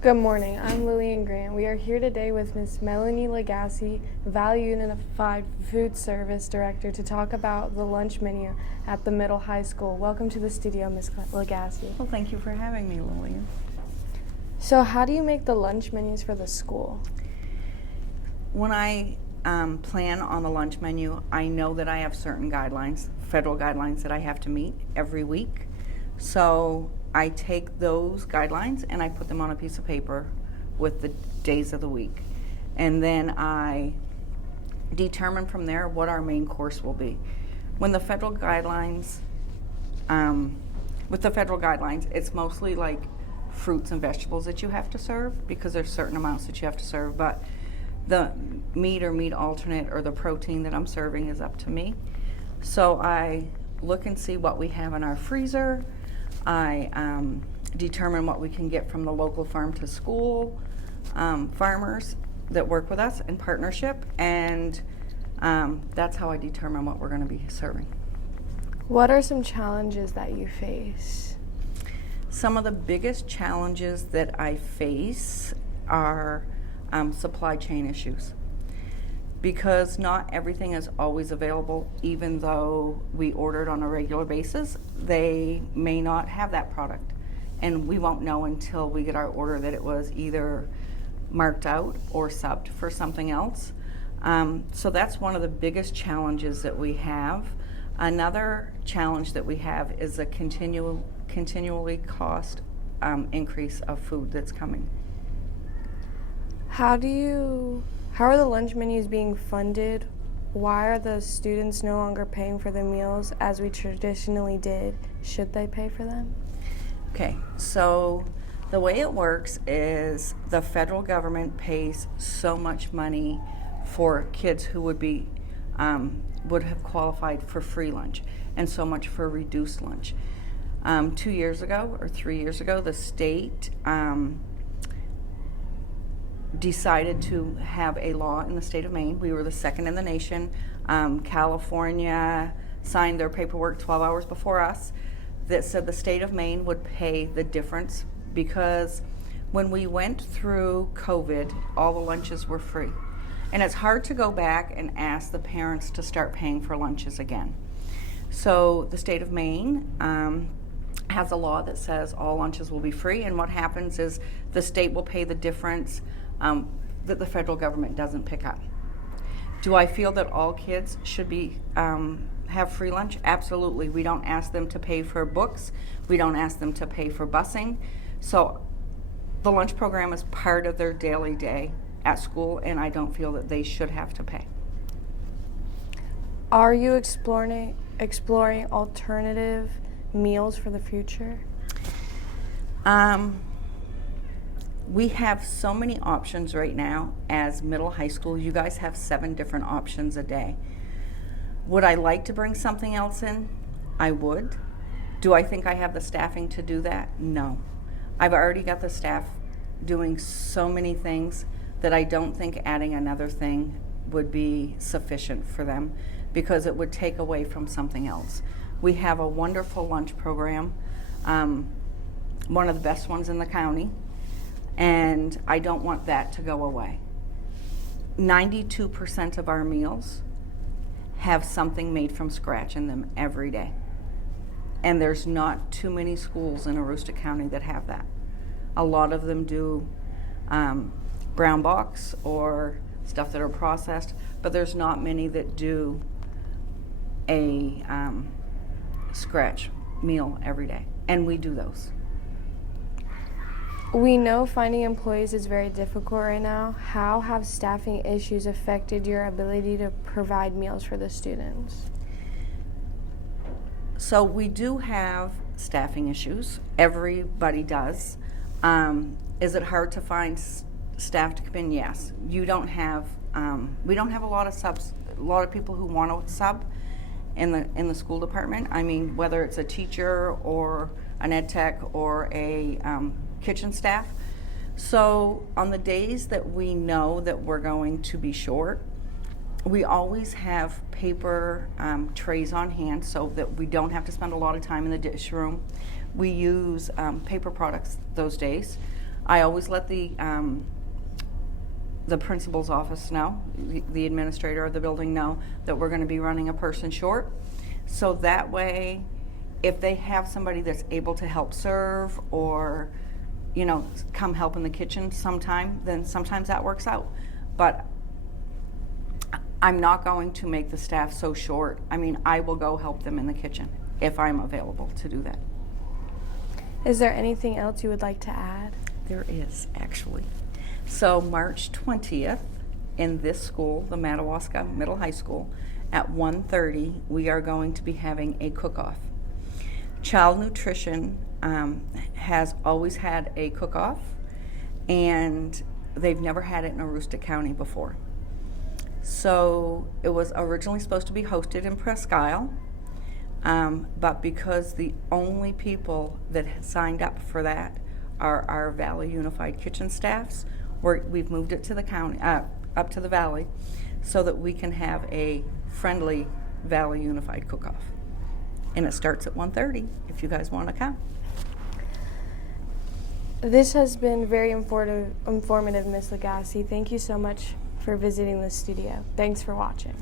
Good morning. I'm Lillian Grant. We are here today with Ms. Melanie Legassi, Value Unified Food Service Director, to talk about the lunch menu at the middle high school. Welcome to the studio, Ms. Legassi. Well, thank you for having me, Lillian. So how do you make the lunch menus for the school? When I plan on the lunch menu, I know that I have certain guidelines, federal guidelines that I have to meet every week. So I take those guidelines and I put them on a piece of paper with the days of the week. And then I determine from there what our main course will be. When the federal guidelines, with the federal guidelines, it's mostly like fruits and vegetables that you have to serve because there's certain amounts that you have to serve, but the meat or meat alternate or the protein that I'm serving is up to me. So I look and see what we have in our freezer. I determine what we can get from the local farm to school farmers that work with us in partnership, and that's how I determine what we're going to be serving. What are some challenges that you face? Some of the biggest challenges that I face are supply chain issues, because not everything is always available. Even though we order it on a regular basis, they may not have that product, and we won't know until we get our order that it was either marked out or subbed for something else. So that's one of the biggest challenges that we have. Another challenge that we have is a continually cost increase of food that's coming. How are the lunch menus being funded? Why are the students no longer paying for the meals as we traditionally did? Should they pay for them? Okay, so the way it works is the federal government pays so much money for kids who would have qualified for free lunch, and so much for reduced lunch. 2 years ago or 3 years ago, the state decided to have a law in the state of Maine. We were the second in the nation. California signed their paperwork 12 hours before us that said the state of Maine would pay the difference, because when we went through COVID, all the lunches were free. And it's hard to go back and ask the parents to start paying for lunches again. So the state of Maine has a law that says all lunches will be free, and what happens is the state will pay the difference that the federal government doesn't pick up. Do I feel that all kids should be have free lunch? Absolutely. We don't ask them to pay for books. We don't ask them to pay for busing. So the lunch program is part of their daily day at school, and I don't feel that they should have to pay. Are you exploring alternative meals for the future? We have so many options right now as middle high school. You guys have 7 different options a day. Would I like to bring something else in? I would. Do I think I have the staffing to do that? No. I've already got the staff doing so many things that I don't think adding another thing would be sufficient for them, because it would take away from something else. We have a wonderful lunch program, one of the best ones in the county, and I don't want that to go away. 92% of our meals have something made from scratch in them every day. And there's not too many schools in Aroostook County that have that. A lot of them do brown box or stuff that are processed, but there's not many that do a scratch meal every day. And we do those. We know finding employees is very difficult right now. How have staffing issues affected your ability to provide meals for the students? So we do have staffing issues. Everybody does. Is it hard to find staff to come in? Yes. We don't have a lot of subs, a lot of people who want to sub in the school department. I mean, whether it's a teacher or an ed tech or a kitchen staff. So on the days that we know that we're going to be short, we always have paper trays on hand so that we don't have to spend a lot of time in the dish room. We use paper products those days. I always let the principal's office know, the administrator of the building know that we're going to be running a person short. So that way, if they have somebody that's able to help serve or, you know, come help in the kitchen sometime, then sometimes that works out. But I'm not going to make the staff so short. I mean, I will go help them in the kitchen if I'm available to do that. Is there anything else you would like to add? There is, actually. So March 20th, in this school, the Madawaska Middle High School, at 1:30, we are going to be having a cook-off. Child Nutrition has always had a cook-off, and they've never had it in Aroostook County before. So it was originally supposed to be hosted in Presque Isle, but because the only people that had signed up for that are our Valley Unified Kitchen staffs, we've moved it to the county, up to the Valley, so that we can have a friendly Valley Unified cook-off. And it starts at 1:30 if you guys want to come. This has been very informative, Ms. Lagasse. Thank you so much for visiting the studio. Thanks for watching.